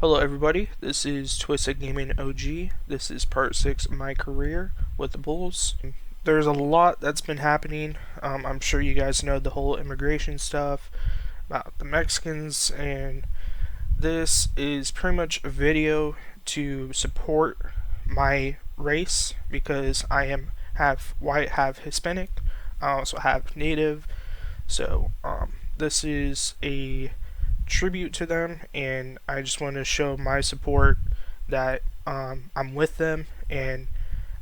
Hello everybody, this is TwistedGamingOG. This is part 6 of my career with the Bulls. There's a lot that's been happening. I'm sure you guys know the whole immigration stuff about the Mexicans, and this is pretty much a video to support my race because I am half white, half Hispanic. I also have Native, so this is a tribute to them, and I just want to show my support that I'm with them, and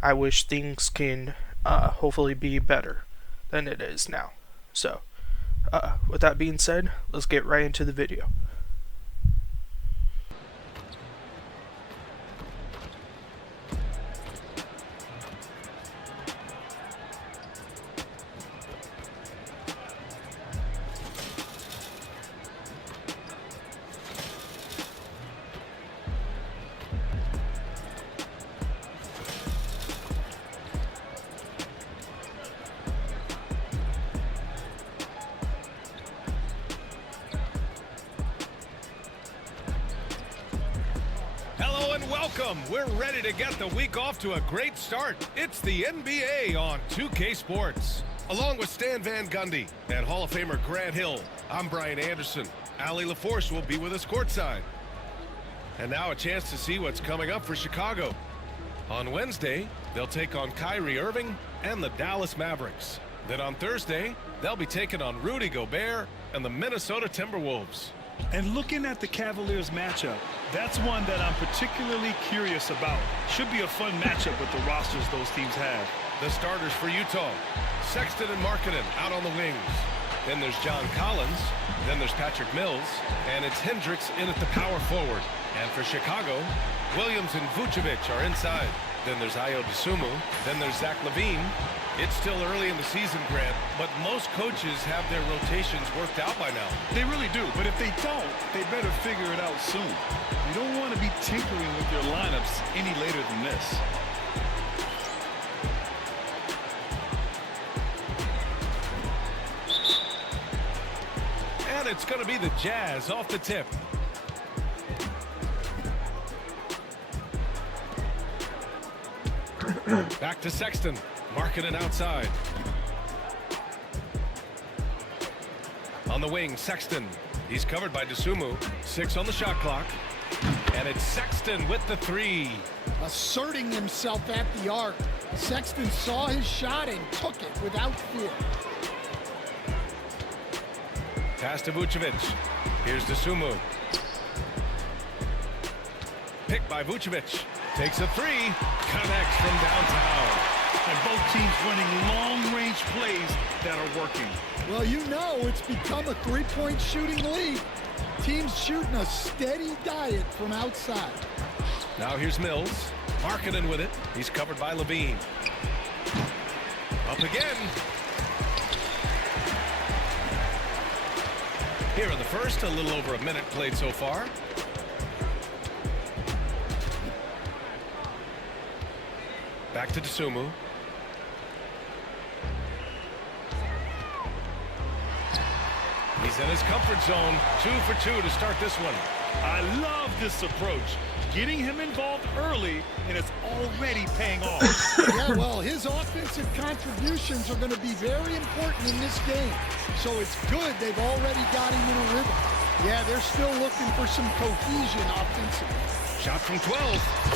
I wish things can hopefully be better than it is now. So with that being said, let's get right into the video. Welcome. We're ready to get the week off to a great start. It's the NBA on 2K Sports. Along with Stan Van Gundy and Hall of Famer Grant Hill, I'm Brian Anderson. Ali LaForce will be with us courtside. And now a chance to see what's coming up for Chicago. On Wednesday, they'll take on Kyrie Irving and the Dallas Mavericks. Then on Thursday, they'll be taking on Rudy Gobert and the Minnesota Timberwolves. And looking at the Cavaliers matchup, that's one that I'm particularly curious about. Should be a fun matchup with the rosters those teams have. The starters for Utah, Sexton and Markkanen out on the wings. Then there's John Collins. Then there's Patrick Mills. And it's Hendricks in at the power forward. And for Chicago, Williams and Vucevic are inside. Then there's Ayo Dosunmu. Then there's Zach LaVine. It's still early in the season, Grant, but most coaches have their rotations worked out by now. They really do, but if they don't, they better figure it out soon. You don't want to be tinkering with your lineups any later than this. And it's going to be the Jazz off the tip. Back to Sexton. Markkanen outside. On the wing, Sexton. He's covered by Dosunmu. 6 on the shot clock. And it's Sexton with the 3. Asserting himself at the arc. Sexton saw his shot and took it without fear. Pass to Vucevic. Here's Dosunmu. Picked by Vucevic. Takes a 3. Connects from downtown. And both teams running long-range plays that are working. Well, you know it's become a three-point shooting league. Teams shooting a steady diet from outside. Now here's Mills. Markkanen with it. He's covered by LaVine. Up again. Here in the first, a little over a minute played so far. Back to Dosunmu. He's in his comfort zone. 2 for 2 to start this one. I love this approach. Getting him involved early, and it's already paying off. Yeah, well, his offensive contributions are going to be very important in this game. So it's good they've already got him in a rhythm. Yeah, they're still looking for some cohesion offensively. Shot from 12,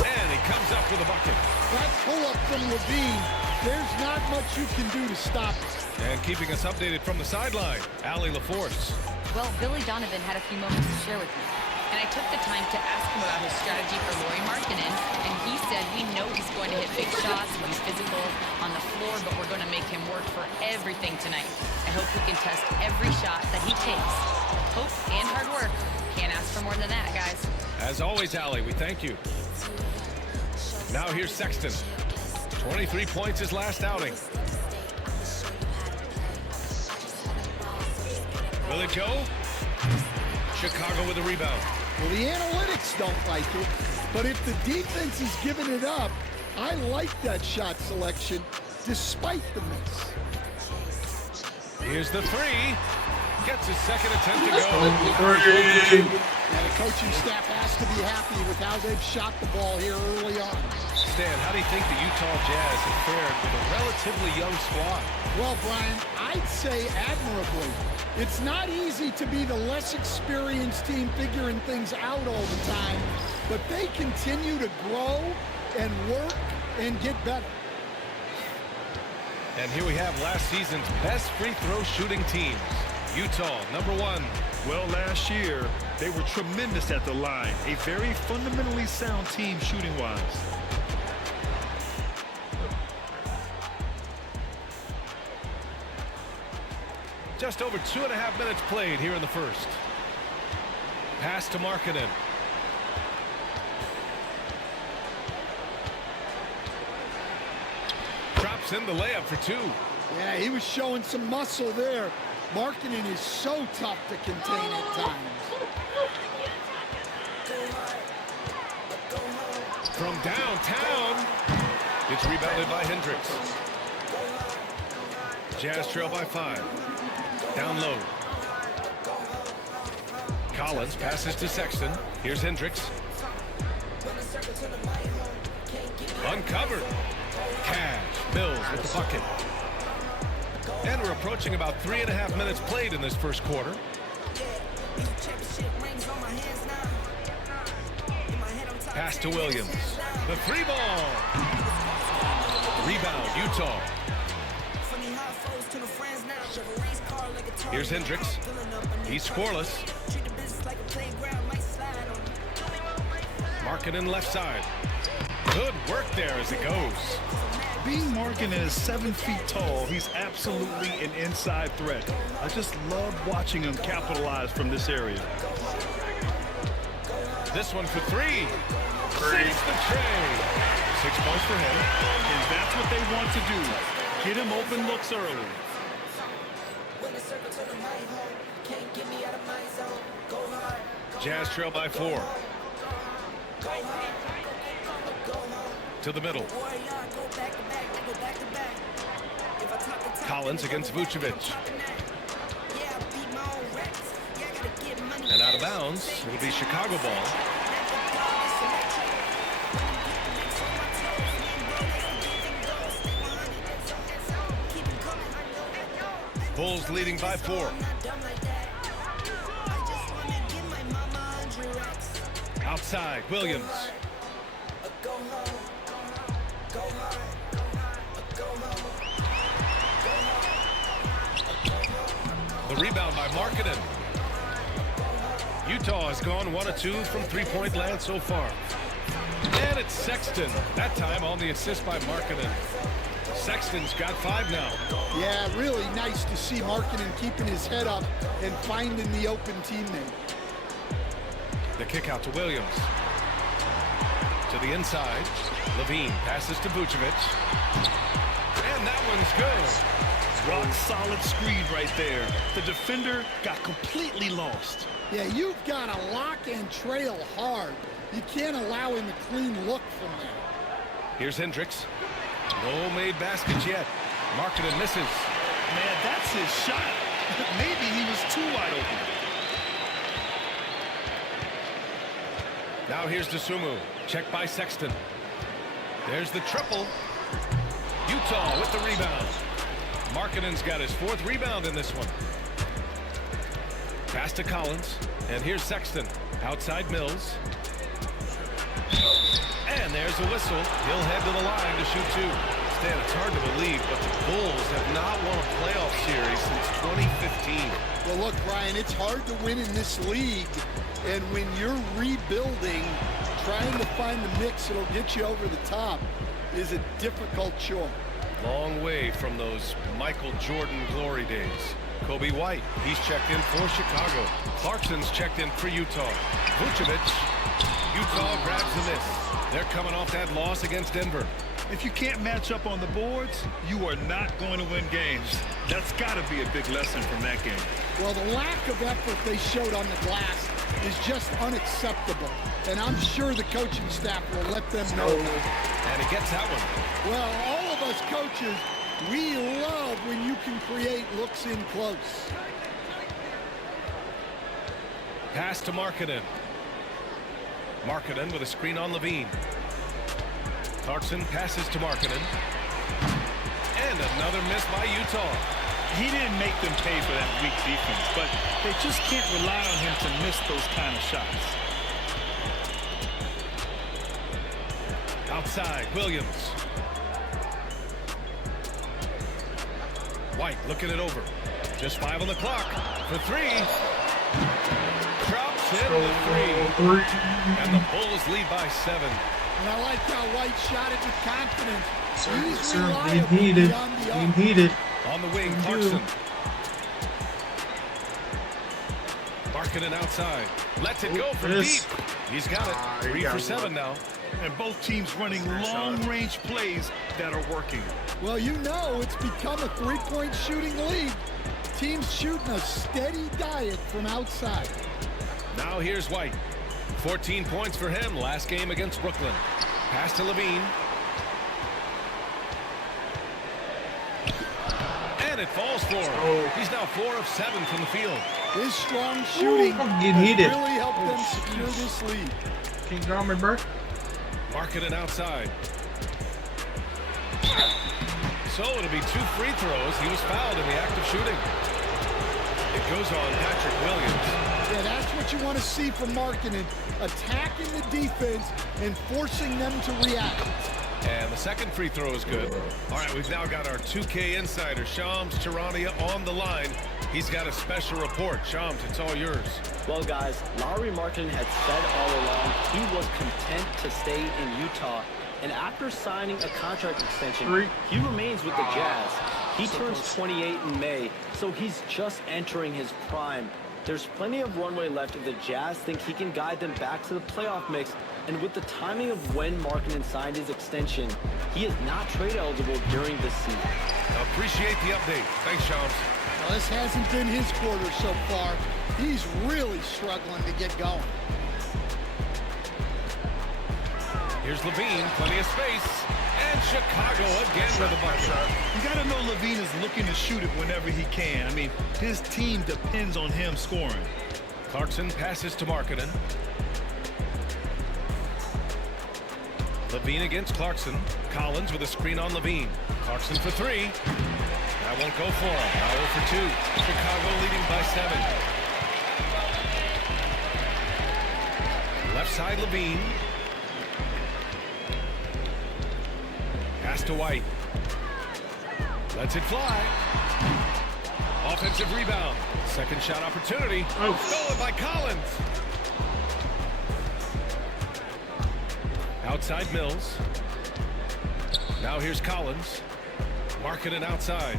and he comes up with a bucket. That pull-up from LaVine, there's not much you can do to stop it. And keeping us updated from the sideline, Ali LaForce. Well, Billy Donovan had a few moments to share with me, and I took the time to ask him about his strategy for Lauri Markkanen, and he said we know he's going to hit big shots, he's physical on the floor, but we're going to make him work for everything tonight. I hope he can test every shot that he takes. Hope and hard work. Can't ask for more than that, guys. As always, Ali, we thank you. Now here's Sexton. 23 points his last outing. Will it go? Chicago with a rebound. Well, the analytics don't like it, but if the defense is giving it up, I like that shot selection despite the miss. Here's the 3. Gets his second attempt to go. And the coaching staff has to be happy with how they've shot the ball here early on. Stan, how do you think the Utah Jazz have fared with a relatively young squad? Well, Brian, I'd say admirably. It's not easy to be the less experienced team figuring things out all the time, but they continue to grow and work and get better. And here we have last season's best free throw shooting teams. Utah, number 1. Well, last year, they were tremendous at the line. A very fundamentally sound team shooting-wise. Just over 2.5 minutes played here in the first. Pass to Markkanen. Drops in the layup for 2. Yeah, he was showing some muscle there. Markkanen is so tough to contain at times. From downtown, it's rebounded by Hendricks. Jazz trail by 5. Down low. Collins passes to Sexton. Here's Hendricks. Uncovered. Cash. Mills with the bucket. And we're approaching about 3.5 minutes played in this first quarter. Pass to Williams. The 3-ball. Rebound, Utah. Here's Hendricks. He's scoreless. Markkanen left side. Good work there as it goes. Being Markkanen is 7 feet tall, he's absolutely an inside threat. I just love watching him capitalize from this area. This one for 3. Sinks the tray. 6 points for him. And that's what they want to do. Get him open looks early. Jazz trail by 4. To the middle. Collins against Vucevic. And out of bounds, it'll be Chicago ball. Bulls leading by 4. Outside, Williams. The rebound by Markkanen. Utah has gone 1 of 2 from 3-point land so far. And it's Sexton. That time on the assist by Markkanen. Sexton's got 5 now. Yeah, really nice to see Markkanen keeping his head up and finding the open teammate. The kick out to Williams. To the inside. Levine passes to Vucevic. And that one's good. Rock solid screen right there. The defender got completely lost. Yeah, you've got to lock and trail hard. You can't allow him a clean look from there. Here's Hendricks. No made baskets yet. Markkanen misses. Man, that's his shot. Maybe he was too wide open. Now here's DeSumo. Checked by Sexton. There's the triple. Utah with the rebound. Markkanen's got his 4th rebound in this one. Pass to Collins. And here's Sexton. Outside Mills. And there's a whistle. He'll head to the line to shoot 2. Stan, it's hard to believe, but the Bulls have not won a playoff series since 2015. Well, look, Brian, it's hard to win in this league. And when you're rebuilding, trying to find the mix that'll get you over the top is a difficult chore. Long way from those Michael Jordan glory days. Kobe White, he's checked in for Chicago. Clarkson's checked in for Utah. Vucevic, Utah grabs the miss. They're coming off that loss against Denver. If you can't match up on the boards, you are not going to win games. That's got to be a big lesson from that game. Well, the lack of effort they showed on the glass is just unacceptable. And I'm sure the coaching staff will let them know that. And he gets that one. Well, all of us coaches, we love when you can create looks in close. Pass to Markkanen. Markkanen with a screen on Levine. Clarkson passes to Markkanen. And another miss by Utah. He didn't make them pay for that weak defense, but they just can't rely on him to miss those kind of shots. Outside, Williams. White looking it over. Just 5 on the clock. For 3. Drops in the 3. And the Bulls lead by 7. And I like how White shot it with confidence. Being heated. On the wing, Clarkson. Markkanen outside. Lets it go from deep. He's got it. 3 for 7 now. And both teams running long-range plays that are working. Well, you know it's become a three-point shooting league. Teams shooting a steady diet from outside. Now here's White. 14 points for him last game against Brooklyn. Pass to Levine. And it falls for him. He's now 4 of 7 from the field. His strong shooting has really helped them secure this lead. King Garmin, bro. Markkanen outside. So it'll be 2 free throws. He was fouled in the act of shooting. It goes on Patrick Williams. Yeah, that's what you want to see from Markkanen. Attacking the defense and forcing them to react. And the second free throw is good. All right, we've now got our 2K insider, Shams Charania, on the line. He's got a special report. Shams, it's all yours. Well, guys, Lauri Markkanen had said all along he was content to stay in Utah. And after signing a contract extension, he remains with the Jazz. He turns 28 in May, so he's just entering his prime. There's plenty of runway left if the Jazz think he can guide them back to the playoff mix. And with the timing of when Markkanen signed his extension, he is not trade eligible during this season. Appreciate the update. Thanks, Shams. Well, this hasn't been his quarter so far. He's really struggling to get going. Here's Levine, plenty of space. And Chicago again with a bucket. You got to know Levine is looking to shoot it whenever he can. I mean, his team depends on him scoring. Clarkson passes to Markkanen. Levine against Clarkson. Collins with a screen on Levine. Clarkson for 3. That won't go for him. Now 0 for 2. Chicago leading by 7. Left side Levine. Pass to White. Lets it fly. Offensive rebound. Second shot opportunity. Stolen by Collins. Outside Mills. Now here's Collins. Markkanen outside.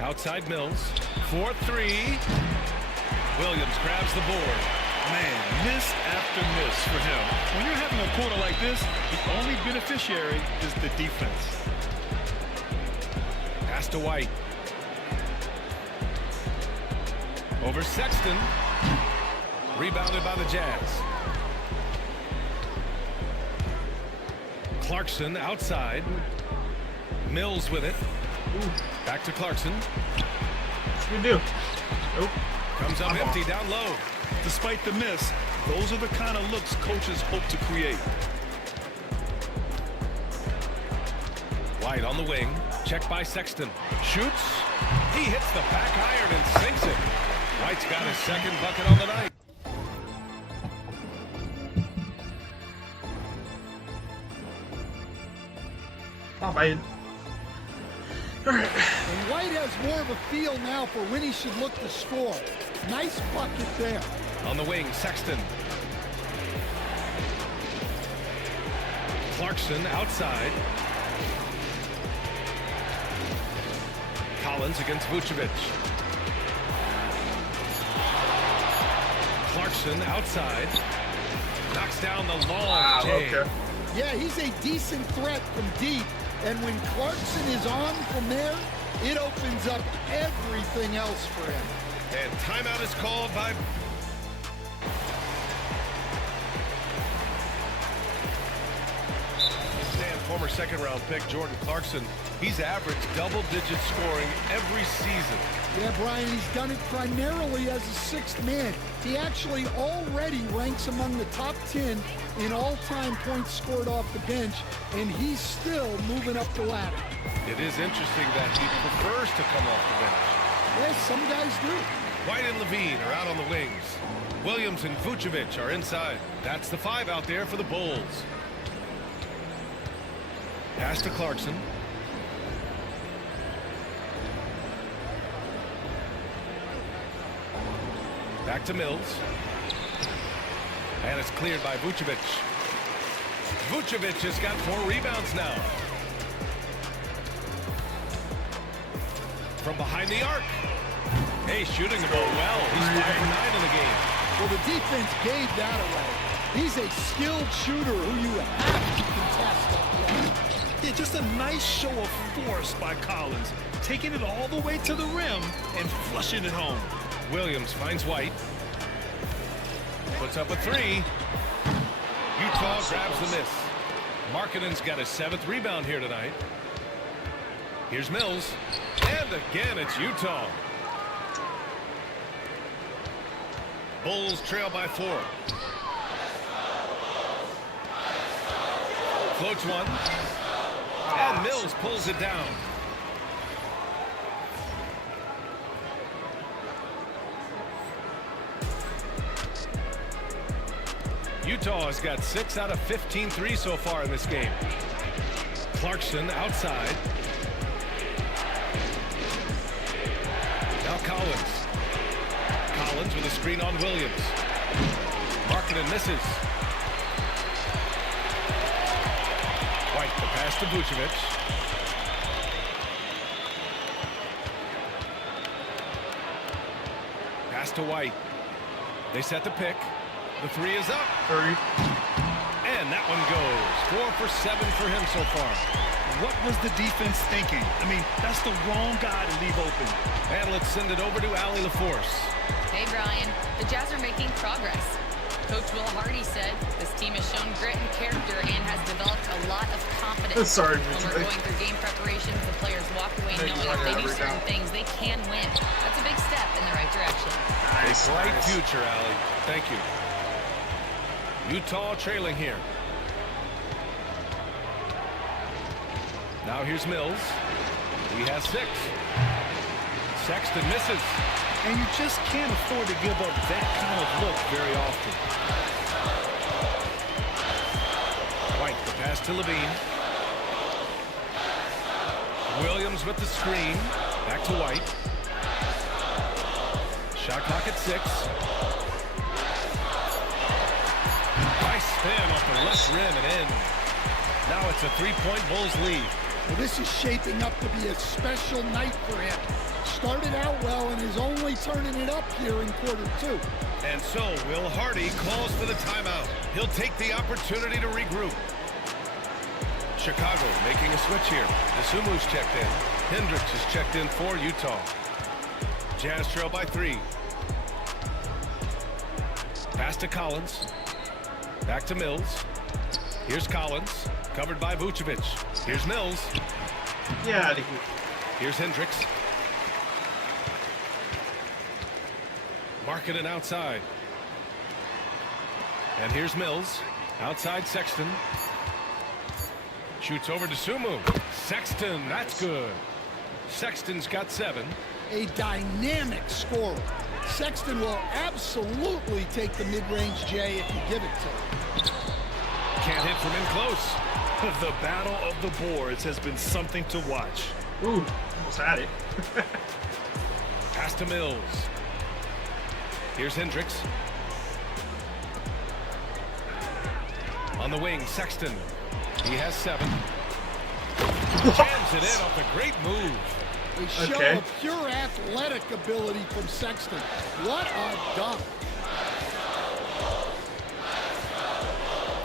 Outside Mills. 4-3. Williams grabs the board. Man, miss after miss for him. When you're having a quarter like this, the only beneficiary is the defense. Pass to White. Over Sexton. Rebounded by the Jazz. Clarkson outside. Mills with it. Back to Clarkson. What do you do? Nope. Comes up empty down low. Despite the miss, those are the kind of looks coaches hope to create. White on the wing. Checked by Sexton. Shoots. He hits the back iron and sinks it. White's got his second bucket on the night. Not bad. All right. And White has more of a feel now for when he should look to score. Nice bucket there. On the wing, Sexton. Clarkson outside. Collins against Vucevic. Clarkson outside. Knocks down the long jam. Yeah, he's a decent threat from deep. And when Clarkson is on from there, it opens up everything else for him. And timeout is called by... Former second-round pick Jordan Clarkson He's averaged double-digit scoring every season. Yeah, Brian, he's done it primarily as a sixth man. He actually already ranks among the top 10 in all-time points scored off the bench, and he's still moving up the ladder. It is interesting that he prefers to come off the bench. Yes, some guys do. White and Levine are out on the wings. Williams and Vucevic are inside. That's the 5 out there for the Bulls. Pass to Clarkson. Back to Mills. And it's cleared by Vucevic. Vucevic has got 4 rebounds now. From behind the arc. Hey, shooting the ball well. He's 5 for 9 in the game. Well, the defense gave that away. He's a skilled shooter who you have to contest up there. Yeah, just a nice show of force by Collins, taking it all the way to the rim and flushing it home. Williams finds White. Puts up a 3. Utah grabs the miss. Markkanen's got his 7th rebound here tonight. Here's Mills. And again, it's Utah. Bulls trail by 4. Floats one. And Mills pulls it down. Utah has got 6 out of 15 threes so far in this game. Clarkson outside. Now Collins. Collins with a screen on Williams. Markkanen misses. White the pass to Vucevic. Pass to White. They set the pick. The 3 is up. 3. And that one goes. 4 for 7 for him so far. What was the defense thinking? I mean, that's the wrong guy to leave open. And let's send it over to Allie LaForce. Hey, Brian. The Jazz are making progress. Coach Will Hardy said this team has shown grit and character and has developed a lot of confidence. Sorry, when we're going through game preparations, the players walk away knowing if they do certain things, they can win. That's a big step in the right direction. Nice. Bright future, Allie. Thank you. Utah trailing here. Now here's Mills. He has 6. Sexton misses. And you just can't afford to give up that kind of look very often. White, the pass to Levine. Williams with the screen. Back to White. Shot clock at 6. Nice spin off the left rim and in. Now it's a 3-point Bulls lead. Well, this is shaping up to be a special night for him. Started out well and is only turning it up here in quarter 2. And so Will Hardy calls for the timeout. He'll take the opportunity to regroup. Chicago making a switch here. Asumu's checked in. Hendricks is checked in for Utah. Jazz trail by 3. Pass to Collins. Back to Mills. Here's Collins. Covered by Vucevic. Here's Mills. Yeah. Here's Hendricks. Markkanen outside. And here's Mills. Outside Sexton. Shoots over to Sumu. Sexton, that's good. Sexton's got 7. A dynamic scorer. Sexton will absolutely take the mid-range J if you give it to him. Can't hit from in close. The battle of the boards has been something to watch. Ooh, almost had it. Pass to Mills. Here's Hendricks. On the wing, Sexton. He has 7. Jams it in off a great move. A show of pure athletic ability from Sexton. What a dunk.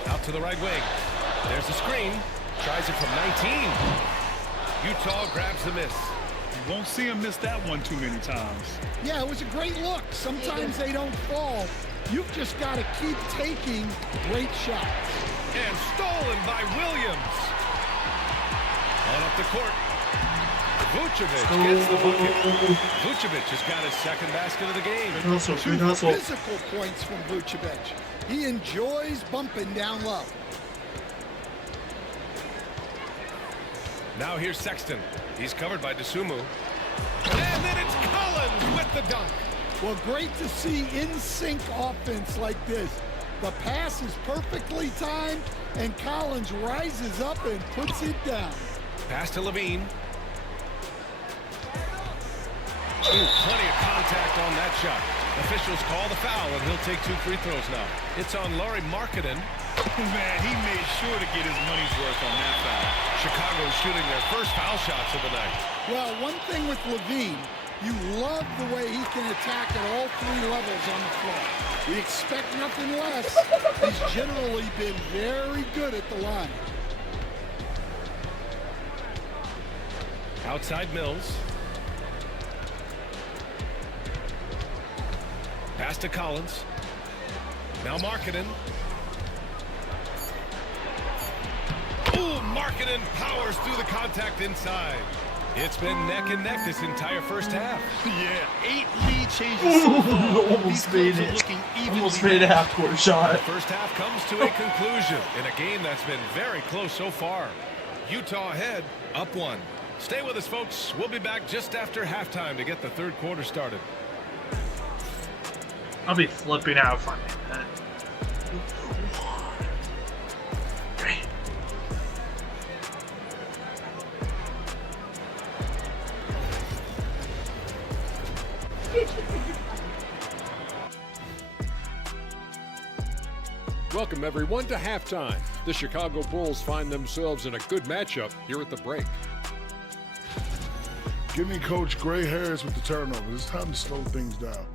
Out to the right wing. There's the screen. Tries it from 19. Utah grabs the miss. You won't see him miss that one too many times. Yeah, it was a great look. Sometimes they don't fall. You've just got to keep taking great shots. And stolen by Williams. On up the court. Vucevic gets the bucket. Vucevic has got his second basket of the game. Two physical points from Vucevic. He enjoys bumping down low. Now here's Sexton. He's covered by Dosunmu. And then it's Collins with the dunk. Well, great to see in-sync offense like this. The pass is perfectly timed, and Collins rises up and puts it down. Pass to Levine. Ooh, plenty of contact on that shot. Officials call the foul, and he'll take 2 free throws now. It's on Lauri Markkanen. Man, he made sure to get his money's worth on that foul. Chicago's shooting their first foul shots of the night. Well, one thing with Levine, you love the way he can attack at all 3 levels on the floor. We expect nothing less. He's generally been very good at the line. Outside Mills. Pass to Collins. Now Markkanen. Ooh, Markkanen powers through the contact inside. It's been neck and neck this entire first half. Yeah, 8 lead changes so far. Almost made it. Almost made a half-court shot. The first half comes to a conclusion in a game that's been very close so far. Utah ahead, up 1. Stay with us, folks. We'll be back just after halftime to get the third quarter started. I'll be flipping out if I make that. Welcome, everyone, to halftime. The Chicago Bulls find themselves in a good matchup here at the break. Giving Coach gray hairs with the turnovers. It's time to slow things down.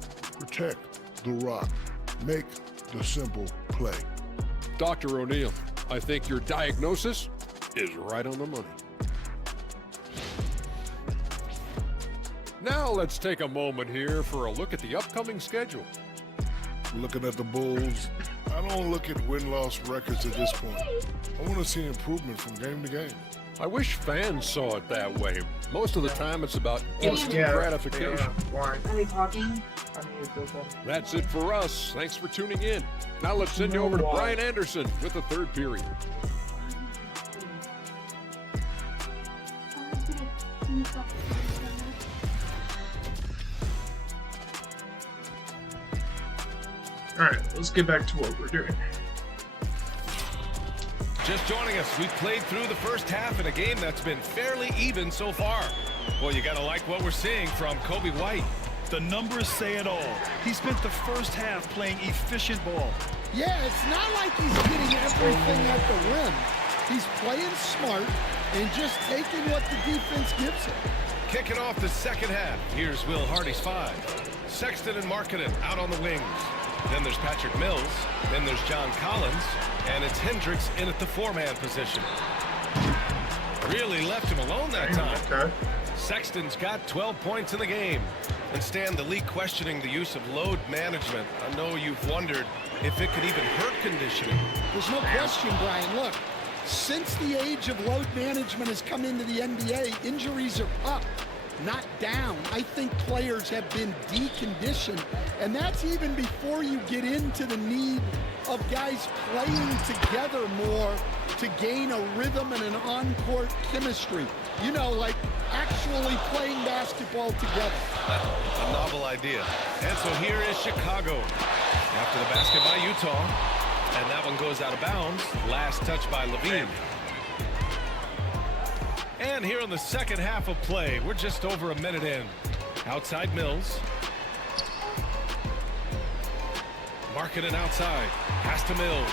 Protect the rock. Make the simple play. Dr. O'Neal, I think your diagnosis is right on the money. Now let's take a moment here for a look at the upcoming schedule. Looking at the Bulls, I don't look at win-loss records at this point. I want to see improvement from game to game. I wish fans saw it that way. Most of the time it's about instant gratification. Are they talking? That's it for us. Thanks for tuning in. Now let's send you over to Brian Anderson with the third period. Alright, let's get back to what we're doing. Just joining us, we've played through the first half in a game that's been fairly even so far. Well, you gotta like what we're seeing from Kobe White. The numbers say it all. He spent the first half playing efficient ball. Yeah, it's not like he's getting everything at the rim. He's playing smart and just taking what the defense gives him. Kicking off the second half, here's Will Hardy's 5. Sexton and Markkanen out on the wings. Then there's Patrick Mills. Then there's John Collins. And it's Hendricks in at the 4-man position. Really left him alone that time. Okay. Sexton's got 12 points in the game. And Stan, the league questioning the use of load management. I know you've wondered if it could even hurt conditioning. There's no question, Brian. Look, since the age of load management has come into the NBA, injuries are up, not down. I think players have been deconditioned, and that's even before you get into the need of guys playing together more to gain a rhythm and an on-court chemistry. You know, like actually playing basketball together. A novel idea. And so here is Chicago. After the basket by Utah. And that one goes out of bounds. Last touch by Levine. And here in the second half of play, we're just over a minute in. Outside Mills. Markkanen outside. Pass to Mills.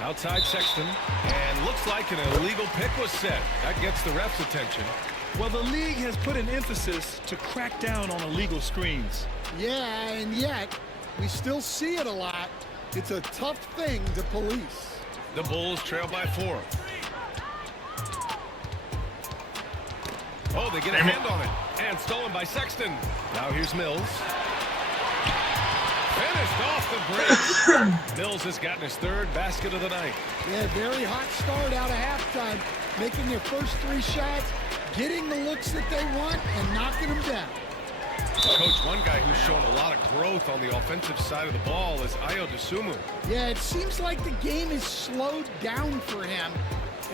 Outside Sexton. And looks like an illegal pick was set. That gets the ref's attention. Well, the league has put an emphasis to crack down on illegal screens. Yeah, and yet we still see it a lot. It's a tough thing to police. The Bulls trail by 4. Oh, they get a hand on it. And stolen by Sexton. Now here's Mills. Finished off the break. Mills has gotten his third basket of the night. Yeah, very hot start out of halftime, making their first 3 shots, getting the looks that they want, and knocking them down. Coach, one guy who's shown a lot of growth on the offensive side of the ball is Ayo Dosunmu. Yeah, it seems like the game is slowed down for him,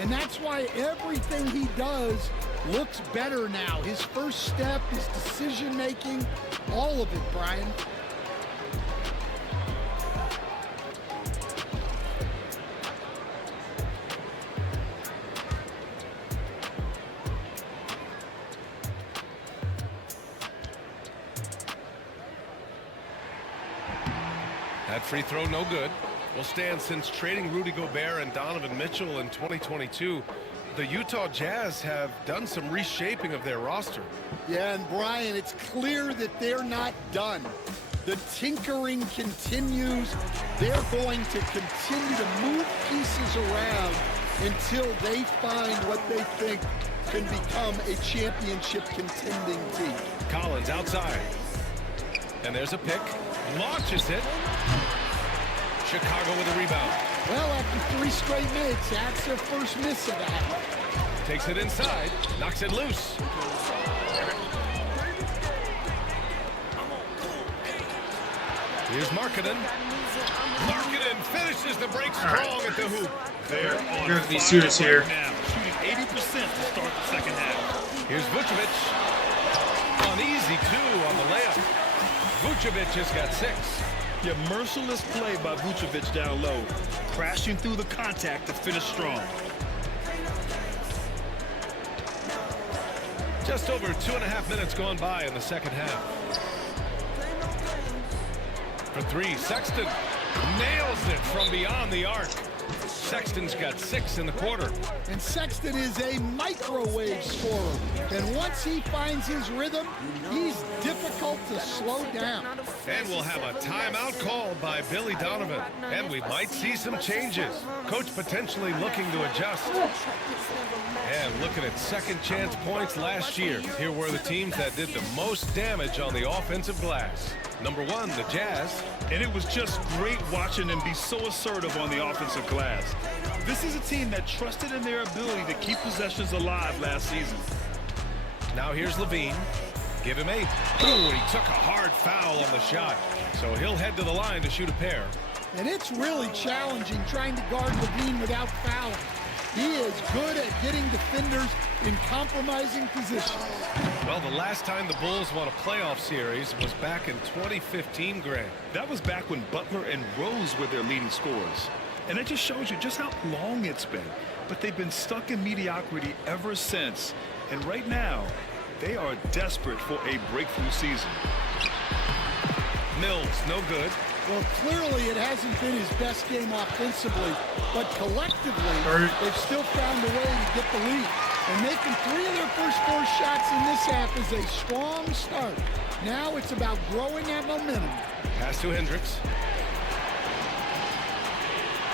and that's why everything he does looks better now. His first step, his decision-making, all of it, Brian. That free throw no good. Will stand since trading Rudy Gobert and Donovan Mitchell in 2022. The Utah Jazz have done some reshaping of their roster. Yeah, and Brian, it's clear that they're not done. The tinkering continues. They're going to continue to move pieces around until they find what they think can become a championship contending team. Collins outside. And there's a pick. Launches it. Chicago with a rebound. Well, after 3 straight minutes, that's their first miss of that. Takes it inside. Knocks it loose. Here's Markkanen. Markkanen finishes the break strong at the hoop. They're You're going to be serious here. now, shooting 80% to start the second half. Here's Vucevic. An easy 2 on the layup. Vucevic has got 6. Yeah, merciless play by Vucevic down low, crashing through the contact to finish strong. Just over 2.5 minutes gone by in the second half. For 3, Sexton nails it from beyond the arc. Sexton's got 6 in the quarter. And Sexton is a microwave scorer. And once he finds his rhythm, he's difficult to slow down. And we'll have a timeout called by Billy Donovan. And we might see some changes. Coach potentially looking to adjust. And looking at second chance points last year. Here were the teams that did the most damage on the offensive glass. Number 1, the Jazz. And it was just great watching them be so assertive on the offensive glass. This is a team that trusted in their ability to keep possessions alive last season. Now here's Levine. Give him 8. Ooh, he took a hard foul on the shot. So he'll head to the line to shoot a pair. And it's really challenging trying to guard Levine without fouling. He is good at getting defenders in compromising positions. Well, the last time the Bulls won a playoff series was back in 2015, Grant. That was back when Butler and Rose were their leading scorers. And it just shows you just how long it's been. But they've been stuck in mediocrity ever since. And right now, they are desperate for a breakthrough season. Mills, no good. Well, clearly it hasn't been his best game offensively, but collectively, they've still found a way to get the lead. And making 3 of their first 4 shots in this half is a strong start. Now it's about growing that momentum. Pass to Hendricks.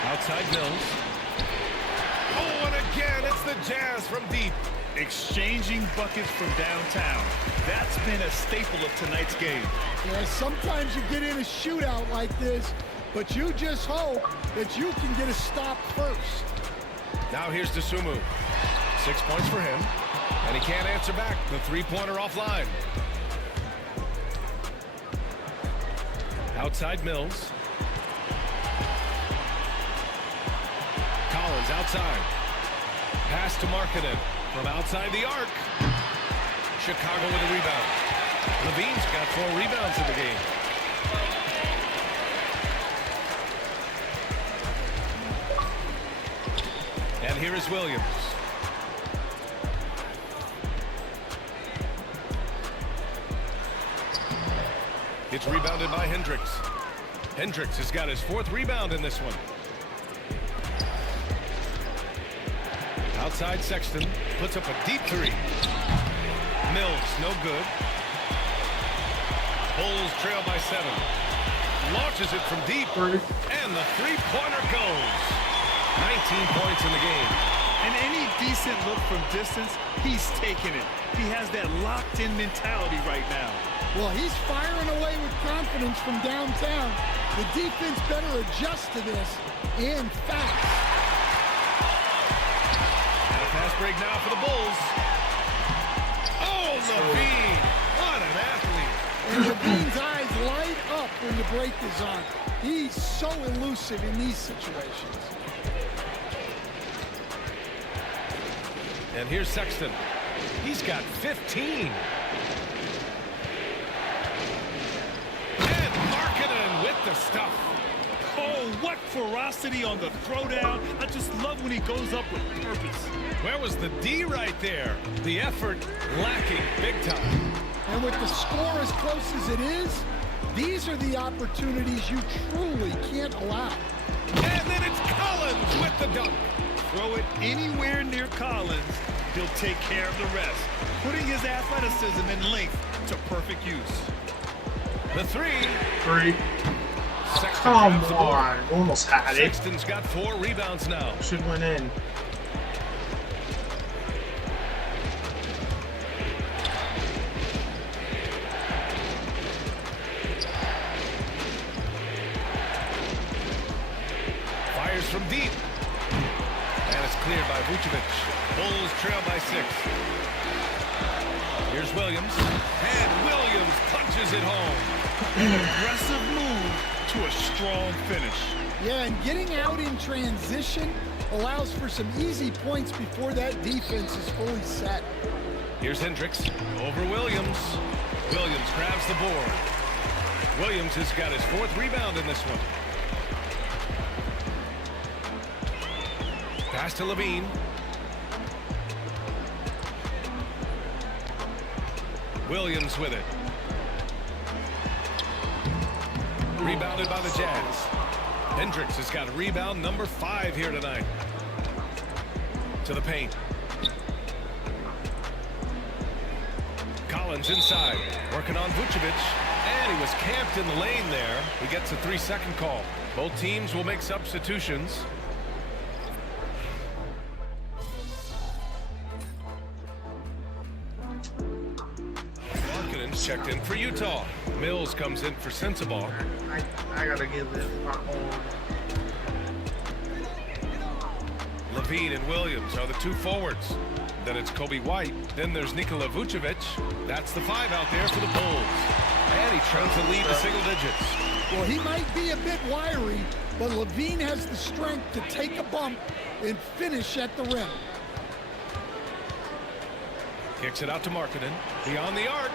Outside Mills. Oh, and again, it's the Jazz from deep. Exchanging buckets from downtown. That's been a staple of tonight's game. Yeah, sometimes you get in a shootout like this, but you just hope that you can get a stop first. Now here's Dosunmu. 6 points for him, and he can't answer back. The 3-pointer offline. Outside Mills. Collins outside. Pass to Markkanen from outside the arc. Chicago with a rebound. Levine's got 4 rebounds in the game. And here is Williams. It's rebounded by Hendricks. Hendricks has got his 4th rebound in this one. Outside Sexton puts up a deep 3. Mills, no good. Bulls trail by 7. Launches it from deep, and the 3-pointer goes. 19 points in the game. And any decent look from distance, he's taking it. He has that locked-in mentality right now. Well, he's firing away with confidence from downtown. The defense better adjust to this, and fast. And a fast break now for the Bulls. Oh, Levine! What an athlete! And Levine's eyes light up when the break is on. He's so elusive in these situations. And here's Sexton. He's got 15. And Markkanen with the stuff. Oh, what ferocity on the throwdown. I just love when he goes up with purpose. Where was the D right there? The effort lacking big time. And with the score as close as it is, these are the opportunities you truly can't allow. And then it's Collins with the dunk. Throw it anywhere near Collins, he'll take care of the rest, putting his athleticism and length to perfect use. The three. Sexton Come grabs the board. on. Almost had it. Sexton's got 4 rebounds now. Should went in. Fires from deep. And it's cleared by Vucevic. Bulls trail by 6. Here's Williams. And Williams punches it home. An aggressive move to a strong finish. Yeah, and getting out in transition allows for some easy points before that defense is fully set. Here's Hendricks over Williams. Williams grabs the board. Williams has got his 4th rebound in this one. Pass to Levine. Williams with it. Rebounded by the Jazz. Hendricks has got rebound number 5 here tonight. To the paint. Collins inside, working on Vucevic. And he was camped in the lane there. He gets a 3-second call. Both teams will make substitutions. Markkanen's checked in for Utah. Mills comes in for Sensabaugh. I gotta give this my own. Levine and Williams are the 2 forwards. Then it's Kobe White. Then there's Nikola Vucevic. That's the 5 out there for the Bulls. And he tries to lead to single digits. Well, he might be a bit wiry, but Levine has the strength to take a bump and finish at the rim. Kicks it out to Markkanen. Beyond the arc.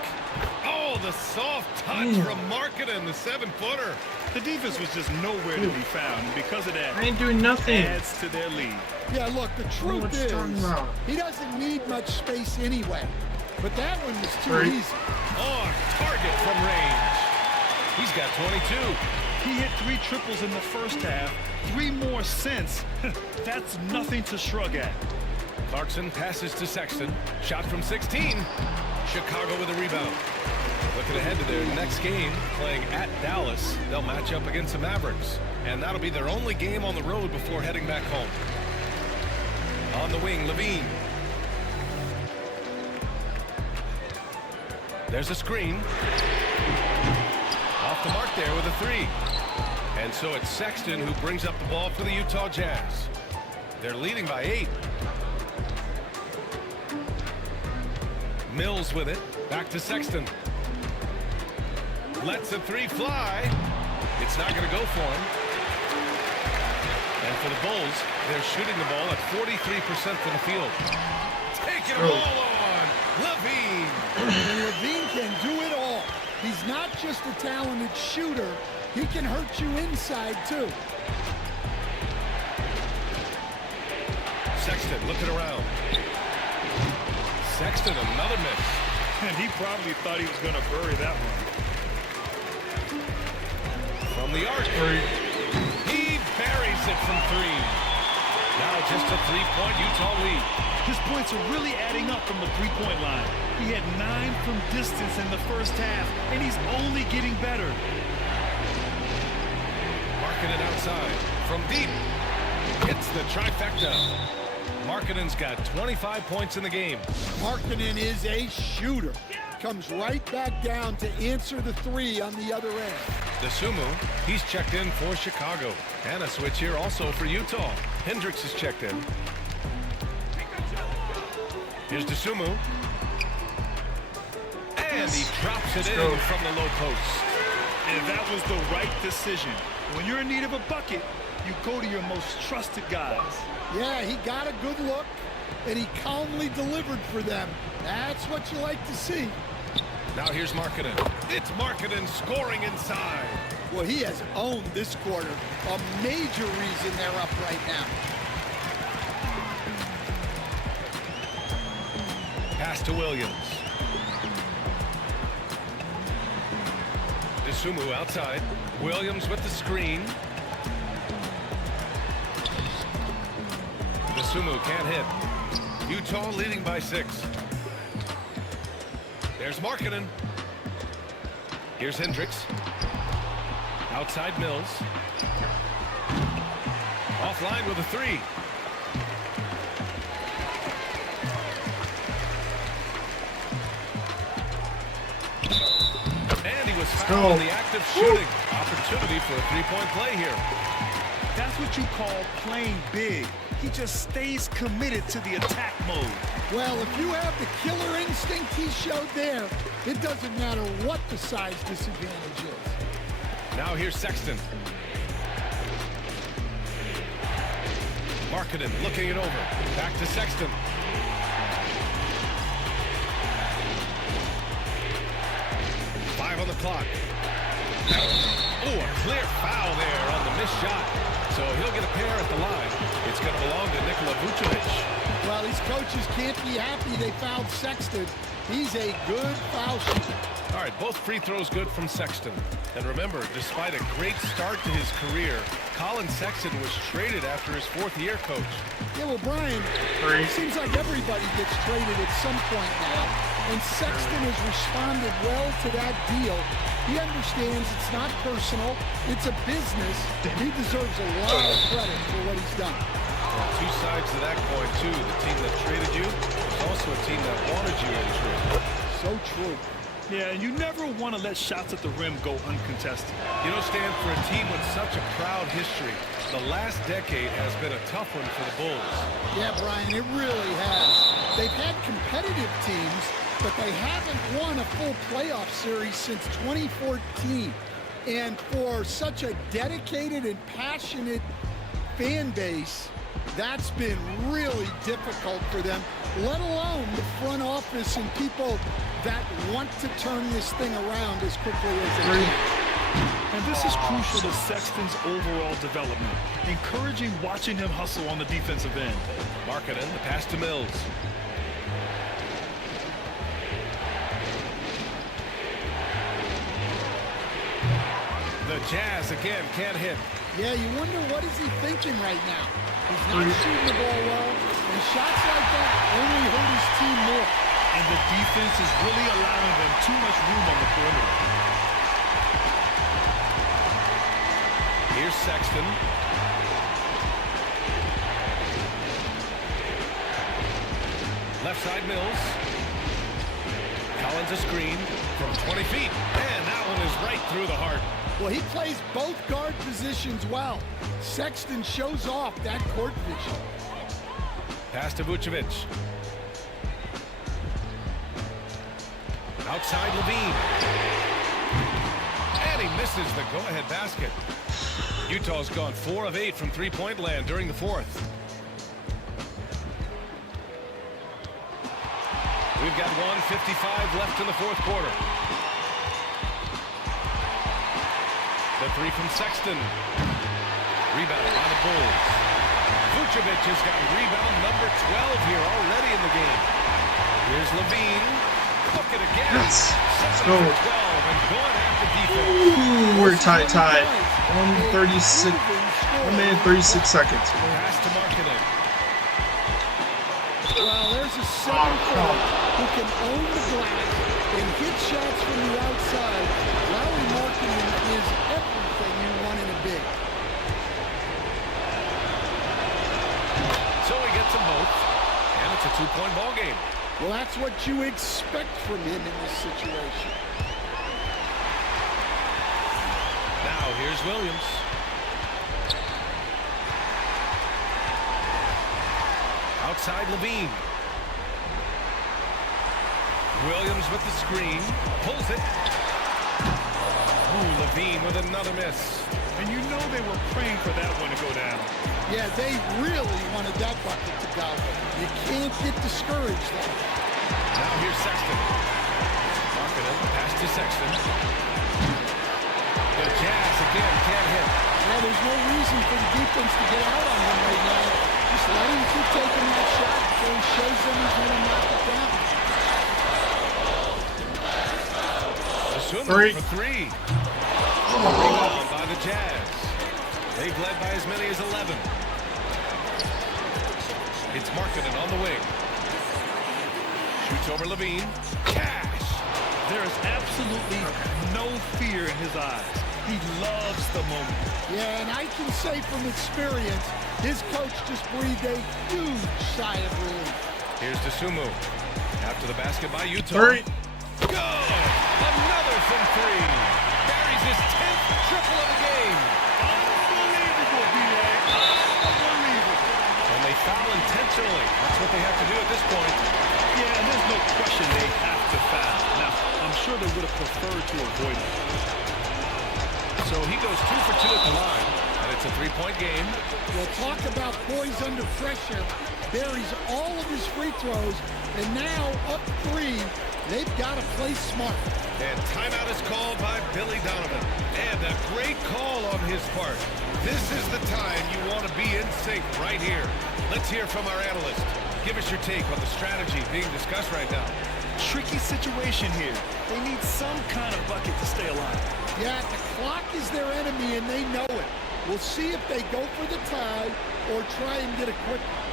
Oh, the soft touch from Markkanen, the 7-footer. The defense was just nowhere to be found, and because of that, I ain't doing nothing. adds to their lead. Yeah, look, the truth what you talking is, about? he doesn't need much space anyway. But that one was too easy. On target from range. He's got 22. He hit 3 triples in the first half, 3 more since. That's nothing to shrug at. Clarkson passes to Sexton. Shot from 16. Chicago with a rebound. Looking ahead to their next game, playing at Dallas. They'll match up against the Mavericks. And that'll be their only game on the road before heading back home. On the wing, Levine. There's a screen. Off the mark there with a 3. And so it's Sexton who brings up the ball for the Utah Jazz. They're leading by 8. Mills with it. Back to Sexton. Lets the 3 fly. It's not going to go for him. And for the Bulls, they're shooting the ball at 43% from the field. Taking it all on. Levine. And Levine can do it all. He's not just a talented shooter. He can hurt you inside, too. Sexton looking around. Sexton, another miss. And he probably thought he was going to bury that one. From the arc. He buries it from 3. Now just a 3-point Utah lead. His points are really adding up from the 3-point line. He had 9 from distance in the first half, and he's only getting better. Marking it outside. From deep. Hits the trifecta. Markkanen's got 25 points in the game. Markkanen is a shooter. Comes right back down to answer the 3 on the other end. DeSumo, he's checked in for Chicago. And a switch here also for Utah. Hendricks is checked in. Here's DeSumo. And he drops it in from the low post. And that was the right decision. When you're in need of a bucket, you go to your most trusted guys. Yeah, he got a good look, and he calmly delivered for them. That's what you like to see. Now here's Markkanen. It's Markkanen scoring inside. Well, he has owned this quarter. A major reason they're up right now. Pass to Williams. DeSumo outside. Williams with the screen. DeSumo can't hit. Utah leading by 6. There's Markkanen. Here's Hendricks. Outside Mills. Offline with a 3. And he was fouled in the act of shooting. Opportunity for a 3-point play here. That's what you call playing big. He just stays committed to the attack mode. Well, if you have the killer instinct he showed there, it doesn't matter what the size disadvantage is. Now here's Sexton. Markkanen looking it over. Back to Sexton. Five on the clock. Oh, a clear foul there on the missed shot. So he'll get a pair at the line. It's going to belong to Nikola Vucevic. Well, these coaches can't be happy they fouled Sexton. He's a good foul shooter. All right, both free throws good from Sexton. And remember, despite a great start to his career, Colin Sexton was traded after his 4th year, Coach. Yeah, well, Brian, it seems like everybody gets traded at some point now. And Sexton has responded well to that deal. He understands it's not personal, it's a business. He deserves a lot of credit for what he's done. Well, 2 sides to that coin, too. The team that traded you was also a team that wanted you in trade. So true. Yeah, and you never want to let shots at the rim go uncontested. You know, Stan, for a team with such a proud history, the last decade has been a tough one for the Bulls. Yeah, Brian, it really has. They've had competitive teams, but they haven't won a full playoff series since 2014. And for such a dedicated and passionate fan base, that's been really difficult for them, let alone the front office and people that want to turn this thing around as quickly as they can. And this is crucial to Sexton's overall development, encouraging watching him hustle on the defensive end. Markkanen, the pass to Mills. The Jazz again can't hit. Yeah, you wonder what is he thinking right now. He's not shooting the ball well, and shots like that only hurt his team more. And the defense is really allowing them too much room on the perimeter. Here's Sexton. Left side Mills. Collins a screen from 20 feet. And that one is right through the heart. Well, he plays both guard positions well. Sexton shows off that court vision. Pass to Vucevic. Outside Levine. And he misses the go-ahead basket. Utah's gone 4 of 8 from three-point land during the 4th. We've got 1:55 left in the 4th quarter. The 3 from Sexton. Rebound by the Bulls. Vucevic has got rebound number 12 here already in the game. Here's Levine. Look at again. Yes. Let's 7 go. for 12 and going after defense. Ooh, we're tied. 1:36. 1 minute 36 seconds. Pass to Markkanen. Well, there's a center forward who can own the glass and hit shots from the outside. Lauri Markkanen is everything you want in a big. So he gets them both, and it's a 2-point ball game. Well, that's what you expect from him in this situation. here's Williams. Outside Levine. Williams with the screen. Pulls it. Ooh, Levine with another miss. And you know they were praying for that one to go down. Yeah, they really wanted that bucket to go. You can't get discouraged though. Now here's Sexton. Markkanen, pass to Sexton. The Jazz again can't hit. Well, there's no reason for the defense to get out on him right now. Just let him keep taking that shot until he shows them he's going to knock it down. Three. For three. Rebound by the Jazz. They've led by as many as 11. It's Markkanen on the wing. Shoots over Levine. Cash. There is absolutely no fear in his eyes. He loves the moment. Yeah, and I can say from experience, his coach just breathed a huge sigh of relief. Here's Dosunmu. After the basket by Utah. Hurry. Go! Another from three. Buries his 10th triple of the game. Unbelievable, B.A. Unbelievable. And they foul intentionally. That's what they have to do at this point. Yeah, and there's no question they have to foul. Now, I'm sure they would have preferred to avoid it. So he goes 2 for 2 at the line, and it's a three-point game. Well, talk about poise under pressure. Buries all of his free throws, and now up 3. They've got to play smart. And timeout is called by Billy Donovan. And a great call on his part. This is the time you want to be in sync right here. Let's hear from our analyst. Give us your take on the strategy being discussed right now. Tricky situation here. They need some kind of bucket to stay alive. Yeah, the clock is their enemy, and they know it. We'll see if they go for the tie or try and get a quick one.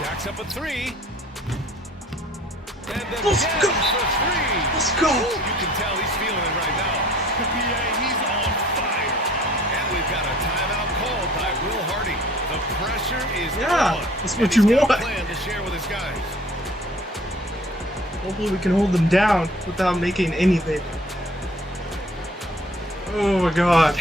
Jacks up a 3. And then Let's again go. for 3. Let's go. You can tell he's feeling it right now. He's on fire. And we've got a timeout called by Will Hardy. The pressure is Yeah, on. that's And what he's you got a want. plan to share with his guys. Hopefully we can hold them down without making anything. Oh my god.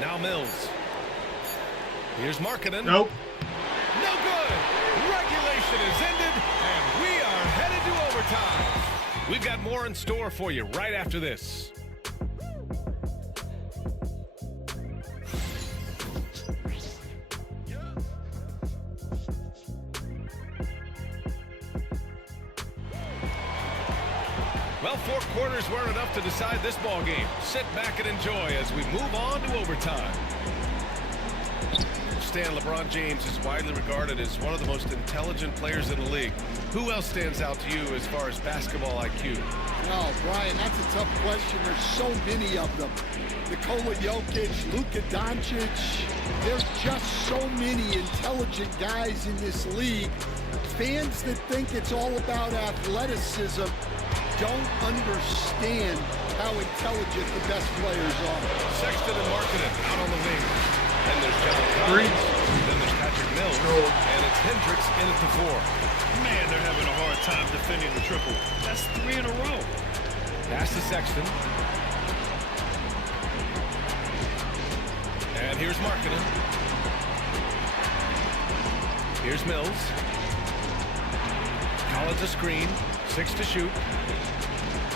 Now Mills. Here's Markkanen. Nope. No good. Regulation is ended, and we are headed to overtime. We've got more in store for you right after this. Well, 4 quarters weren't enough to decide this ball game. Sit back and enjoy as we move on to overtime. Stan, LeBron James is widely regarded as one of the most intelligent players in the league. Who else stands out to you as far as basketball IQ? Oh, Brian, that's a tough question. There's so many of them. Nikola Jokic, Luka Doncic. There's just so many intelligent guys in this league. Fans that think it's all about athleticism don't understand how intelligent the best players are. Sexton and Markkanen out on the wing. Then there's John Collins. Then there's Patrick Mills. And it's Hendricks in at the 4. Man, they're having a hard time defending the triple. That's 3 in a row. Pass to Sexton. And here's Markkanen. Here's Mills. Collins a screen. 6 to shoot.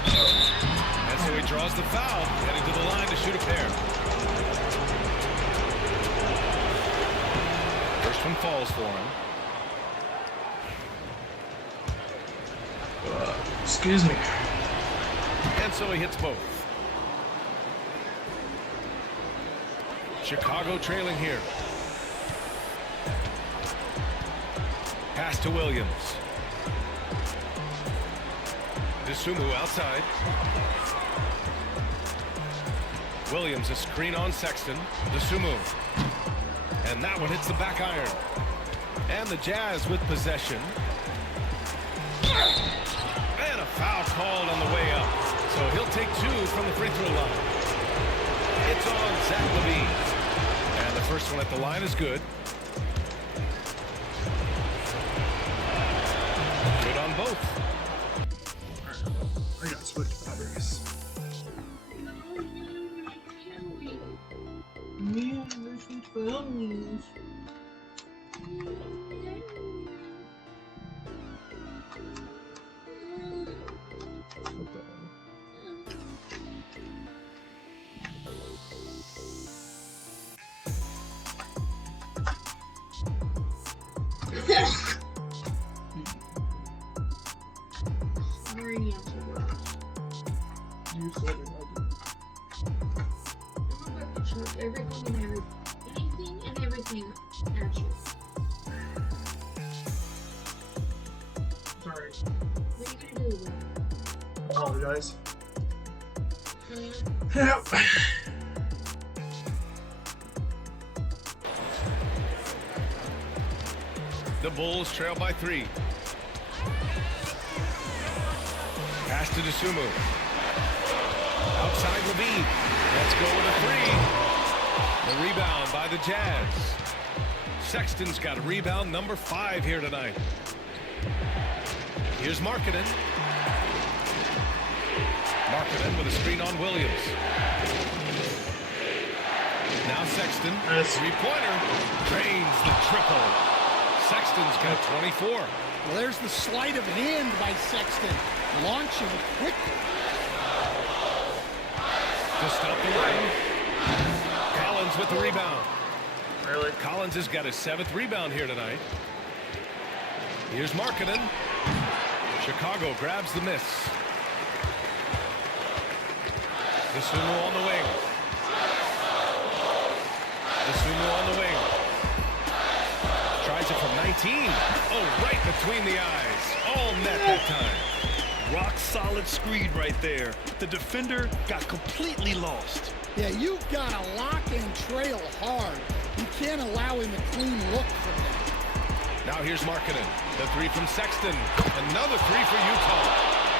And so he draws the foul, heading to the line to shoot a pair. First one falls for him. Excuse me. And so he hits both. Chicago trailing here. Pass to Williams. Dosunmu outside. Williams a screen on Sexton. Dosunmu. And that one hits the back iron. And the Jazz with possession. And a foul called on the way up. So he'll take 2 from the free throw line. It's on Zach LaVine. And the first one at the line is good. Good on both. I gotta switch batteries. Anything and everything at you. Sorry. What are you gonna do with it? Apologize. Yeah. Yep. The Bulls trail by 3. Pass to Dosunmu. Outside LaVine. Let's go with a 3. The rebound by the Jazz. Sexton's got a rebound number 5 here tonight. Here's Markkanen. Markkanen with a screen on Williams. Now Sexton. Three-pointer. Drains the triple. Sexton's got 24. Well, there's the sleight of hand by Sexton. Launching quickly. To stop the run. Collins with the rebound. Really? Collins has got his 7th rebound here tonight. Here's Markkanen. Chicago grabs the miss. Dosunmu on the wing. Dosunmu on the wing. Tries it from 19. Oh, right between the eyes. All net that time. Rock solid screen right there. The defender got completely lost. Yeah, you've got to lock and trail hard. You can't allow him a clean look from that. Now here's Markkanen. The 3 from Sexton. Another 3 for Utah.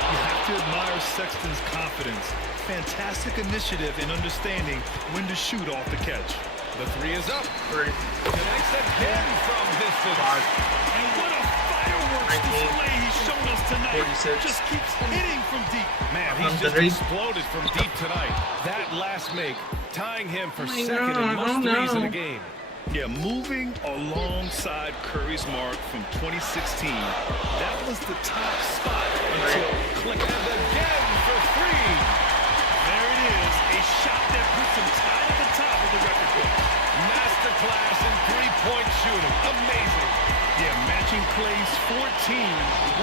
You have to admire Sexton's confidence. Fantastic initiative in understanding when to shoot off the catch. The 3 is up. 3. Connects again from distance. 5. And what a fireworks 19. display he's shown us tonight. 46. Just keeps hitting from deep. Man, he's just exploded from deep tonight. That last make, tying him for second in most threes in the game. Yeah, moving alongside Curry's mark from 2016. That was the top spot until Click and again for 3. there it is. A shot that puts him tied at the top of the record book. Masterclass in 3-point shooting. Amazing. Yeah, matching Clay's 14.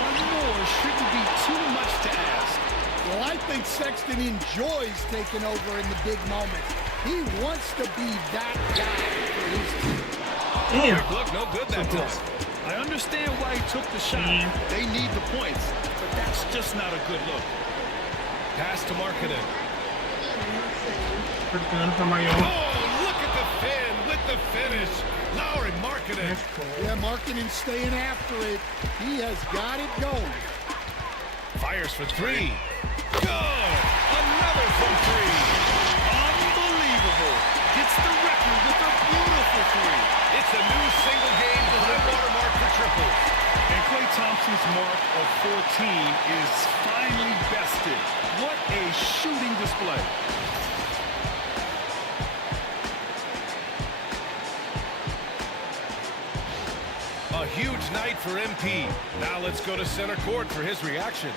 One more shouldn't be too much to ask. Well, I think Sexton enjoys taking over in the big moments. He wants to be that guy for his team. Damn. Look, no good that time. I understand why he took the shot. They need the points, but that's just not a good look. Pass to Markkanen. Pretty good for my own. Oh, look at the fin with the finish. Lauri Markkanen. Yeah, Markkanen staying after it. He has got it going. Fires for three. Good! Another from three. Unbelievable. Gets the record with a beautiful three. It's a new single-game high water mark for triples. And Klay Thompson's mark of 14 is finally bested. What a shooting display. A huge night for MP. Now let's go to center court for his reaction.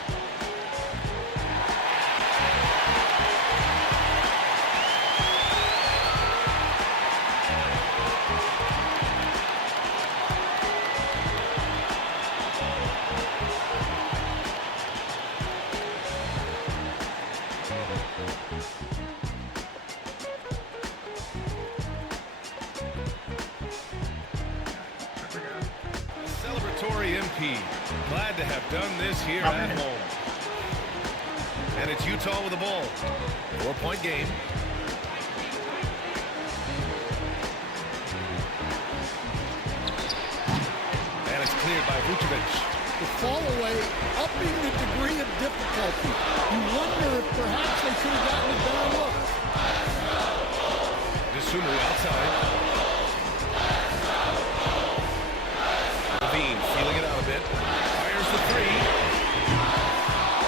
Celebratory MP. Glad to have done this here at home. And it's Utah with the ball. 4-point game. And it's cleared by Vucevic. The fall away, upping the degree of difficulty. You wonder if perhaps they could have gotten a better look. Disumu outside. Levine feeling it out a bit. Fires the three.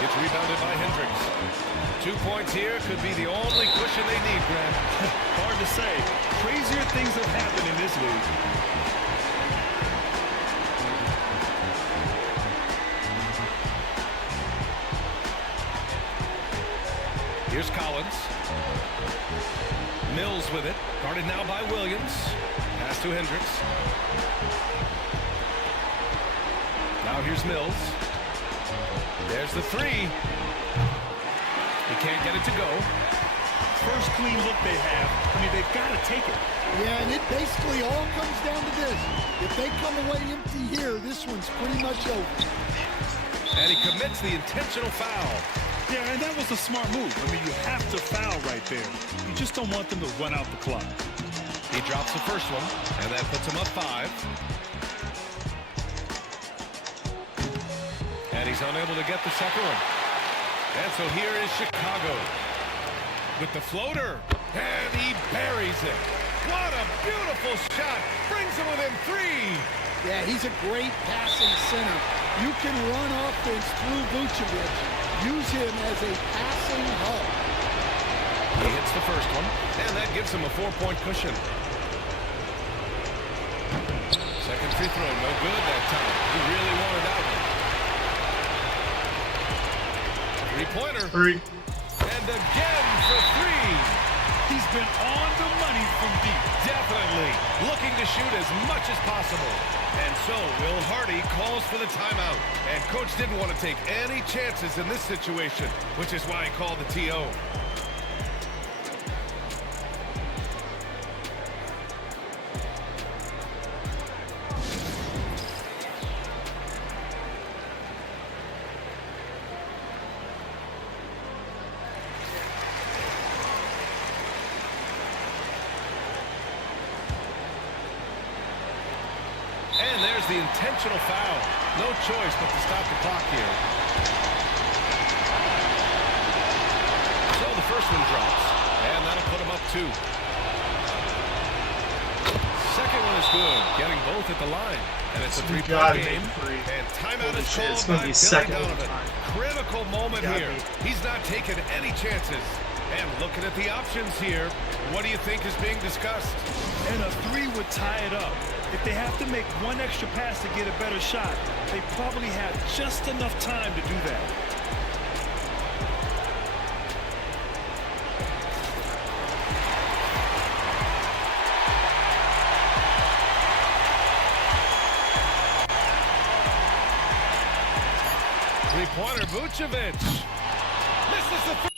It's rebounded by Hendricks. 2 points here could be the only cushion they need, Grant. Hard to say. Crazier things have happened in this league. Here's Collins. Mills with it. Guarded now by Williams. Pass to Hendricks. Now here's Mills. There's the three. He can't get it to go. First clean look they have. I mean, they've got to take it. Yeah, and it basically all comes down to this. If they come away empty here, this one's pretty much over. And he commits the intentional foul. Yeah, and that was a smart move. I mean, you have to foul right there. You just don't want them to run out the clock. He drops the first one, and that puts him up 5. And he's unable to get the second one. And so here is Chicago with the floater, and he buries it. What a beautiful shot. Brings him within 3. Yeah, he's a great passing center. You can run offense through Vucevic. Use him as a passing hub. He hits the first one, and that gives him a 4-point cushion. Second free throw, no good that time. He really wanted that one. Three-pointer. 3. And again for 3. He's been on the money from deep. Definitely looking to shoot as much as possible. And so Will Hardy calls for the timeout. And coach didn't want to take any chances in this situation, which is why he called the TO. And there's the intentional foul. No choice but to stop the clock here. So the first one drops, and that'll put him up 2. Second one is good, getting both at the line. And it's a 3-point game. And timeout is called It's going to by be Billy second Donovan. time. Critical moment here. He's not taking any chances. And looking at the options here, what do you think is being discussed? And a 3 would tie it up. If they have to make one extra pass to get a better shot, they probably have just enough time to do that. Three-pointer, Vucevic. Misses the three.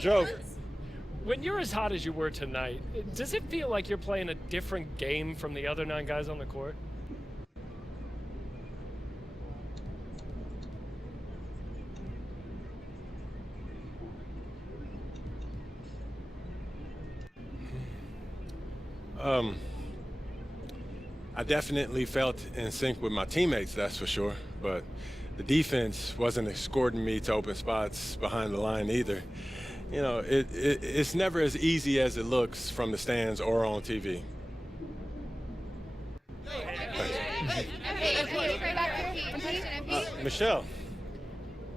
Joe, when you're as hot as you were tonight, does it feel like you're playing a different game from the other 9 guys on the court? I definitely felt in sync with my teammates, that's for sure. But the defense wasn't escorting me to open spots behind the line either. You know, it's never as easy as it looks from the stands or on TV. Michelle.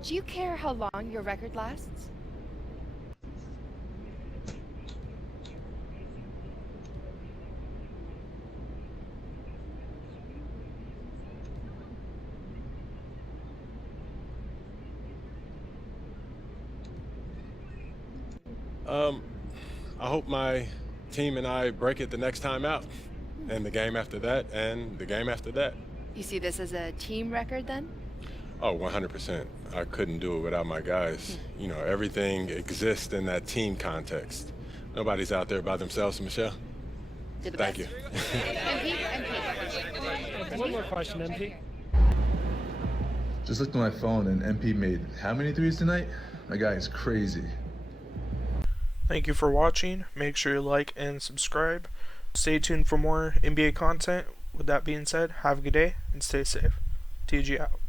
Do you care how long your record lasts? I hope my team and I break it the next time out, and the game after that, and the game after that. You see this as a team record then? Oh, 100%. I couldn't do it without my guys. You know, everything exists in that team context. Nobody's out there by themselves, Michelle. Thank you. One more question, MP. Just looked at my phone and MP made how many threes tonight? My guy is crazy. Thank you for watching. Make sure you like and subscribe. Stay tuned for more NBA content. With that being said, have a good day and stay safe. TG out.